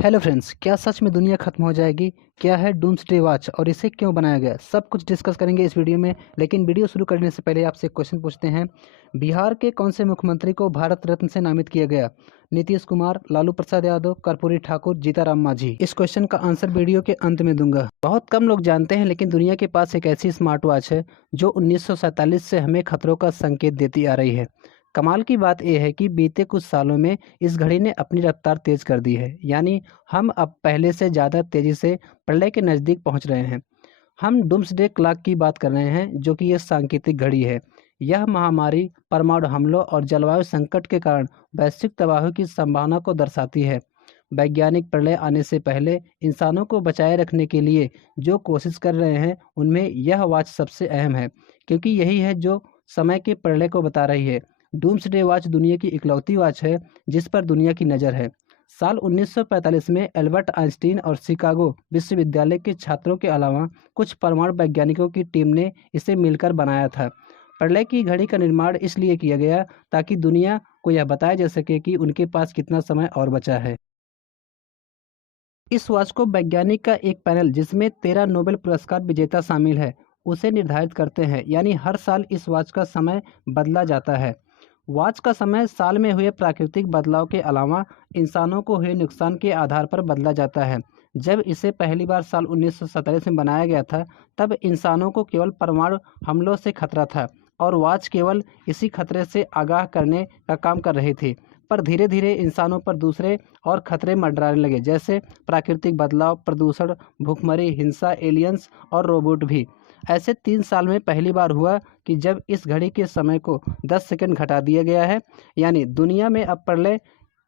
Hello friends, क्या सच में दुनिया खत्म हो जाएगी? क्या है डूम्सडे वॉच और इसे क्यों बनाया गया? सब कुछ डिस्कस करेंगे इस वीडियो में। लेकिन वीडियो शुरू करने से पहले आपसे एक क्वेश्चन पूछते हैं। बिहार के कौन से मुख्यमंत्री को भारत रत्न से नामित किया गया? नीतीश कुमार, लालू प्रसाद यादव, कर्पूरी ठाकुर, जीताराम मांझी। इस क्वेश्चन का आंसर वीडियो के अंत में दूंगा। बहुत कम लोग जानते हैं, लेकिन दुनिया के पास एक ऐसी स्मार्ट वॉच है जो 1947 से हमें खतरों का संकेत देती आ रही है। कमाल की बात यह है कि बीते कुछ सालों में इस घड़ी ने अपनी रफ्तार तेज कर दी है। यानी हम अब पहले से ज़्यादा तेज़ी से प्रलय के नज़दीक पहुंच रहे हैं। हम डूम्सडे क्लॉक की बात कर रहे हैं, जो कि ये सांकेतिक घड़ी है। यह महामारी, परमाणु हमलों और जलवायु संकट के कारण वैश्विक तबाही की संभावना को दर्शाती है। वैज्ञानिक प्रलय आने से पहले इंसानों को बचाए रखने के लिए जो कोशिश कर रहे हैं, उनमें यह वॉच सबसे अहम है, क्योंकि यही है जो समय के प्रलय को बता रही है। डूम्सडे वॉच दुनिया की इकलौती वॉच है जिस पर दुनिया की नज़र है। साल 1945 में एल्बर्ट आइंस्टीन और शिकागो विश्वविद्यालय के छात्रों के अलावा कुछ परमाणु वैज्ञानिकों की टीम ने इसे मिलकर बनाया था। प्रलय की घड़ी का निर्माण इसलिए किया गया ताकि दुनिया को यह बताया जा सके कि उनके पास कितना समय और बचा है। इस वॉच को वैज्ञानिक का एक पैनल, जिसमें 13 नोबेल पुरस्कार विजेता शामिल है, उसे निर्धारित करते हैं। यानी हर साल इस वॉच का समय बदला जाता है। वॉच का समय साल में हुए प्राकृतिक बदलाव के अलावा इंसानों को हुए नुकसान के आधार पर बदला जाता है। जब इसे पहली बार साल 1947 में बनाया गया था, तब इंसानों को केवल परमाणु हमलों से खतरा था और वॉच केवल इसी खतरे से आगाह करने का काम कर रही थी। पर धीरे धीरे इंसानों पर दूसरे और खतरे मंडराने लगे, जैसे प्राकृतिक बदलाव, प्रदूषण, भूखमरी, हिंसा, एलियंस और रोबोट भी। ऐसे 3 साल में पहली बार हुआ कि जब इस घड़ी के समय को 10 सेकंड घटा दिया गया है। यानी दुनिया में अब प्रलय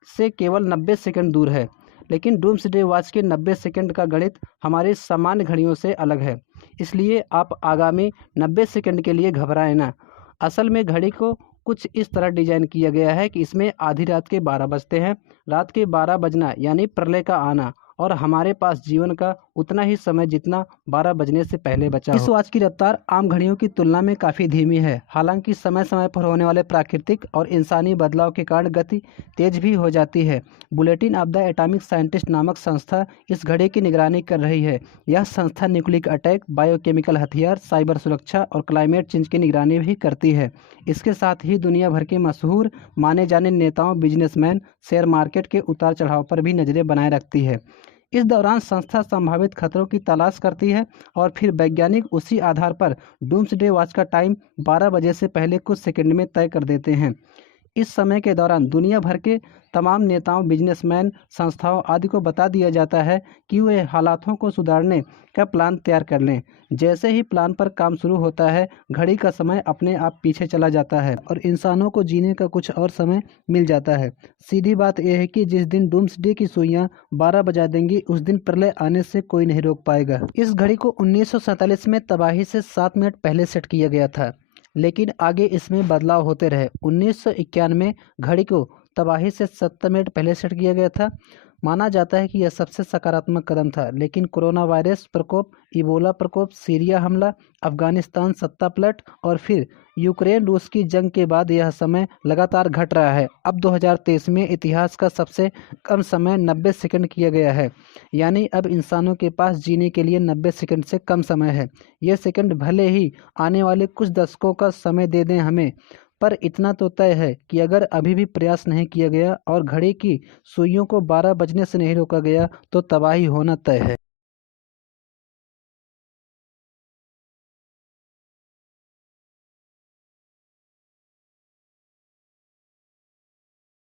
से केवल 90 सेकंड दूर है। लेकिन डूम्सडे वॉच के 90 सेकंड का गणित हमारी सामान्य घड़ियों से अलग है। इसलिए आप आगामी 90 सेकंड के लिए घबराएं ना। असल में घड़ी को कुछ इस तरह डिजाइन किया गया है कि इसमें आधी रात के 12 बजते हैं। रात के 12 बजना यानी प्रलय का आना, और हमारे पास जीवन का उतना ही समय जितना 12 बजने से पहले बचा हो। इस वॉच की रफ्तार आम घड़ियों की तुलना में काफ़ी धीमी है। हालांकि समय समय पर होने वाले प्राकृतिक और इंसानी बदलाव के कारण गति तेज भी हो जाती है। Bulletin of the atomic scientist नामक संस्था इस घड़ी की निगरानी कर रही है। यह संस्था न्यूक्लिक अटैक, बायोकेमिकल हथियार, साइबर सुरक्षा और क्लाइमेट चेंज की निगरानी भी करती है। इसके साथ ही दुनिया भर के मशहूर माने जाने नेताओं, बिजनेसमैन, शेयर मार्केट के उतार चढ़ाव पर भी नजरें बनाए रखती है। इस दौरान संस्था संभावित खतरों की तलाश करती है और फिर वैज्ञानिक उसी आधार पर डूम्सडे वॉच का टाइम 12 बजे से पहले कुछ सेकंड में तय कर देते हैं। इस समय के दौरान दुनिया भर के तमाम नेताओं, बिजनेसमैन, संस्थाओं आदि को बता दिया जाता है कि वे हालातों को सुधारने का प्लान तैयार कर लें। जैसे ही प्लान पर काम शुरू होता है, घड़ी का समय अपने आप पीछे चला जाता है और इंसानों को जीने का कुछ और समय मिल जाता है। सीधी बात यह है कि जिस दिन डूम्सडे की सुइयां 12 बजा देंगी, उस दिन प्रलय आने से कोई नहीं रोक पाएगा। इस घड़ी को 1947 में तबाही से 7 मिनट पहले सेट किया गया था, लेकिन आगे इसमें बदलाव होते रहे। 1991 में घड़ी को तबाही से 70 मिनट पहले सेट किया गया था। माना जाता है कि यह सबसे सकारात्मक कदम था, लेकिन कोरोना वायरस प्रकोप, इबोला प्रकोप, सीरिया हमला, अफगानिस्तान सत्ता पलट और फिर यूक्रेन रूस की जंग के बाद यह समय लगातार घट रहा है। अब 2023 में इतिहास का सबसे कम समय 90 सेकंड किया गया है। यानी अब इंसानों के पास जीने के लिए 90 सेकंड से कम समय है। ये सेकंड भले ही आने वाले कुछ दशकों का समय दे दें हमें, पर इतना तो तय है कि अगर अभी भी प्रयास नहीं किया गया और घड़ी की सुइयों को 12 बजने से नहीं रोका गया, तो तबाही होना तय है।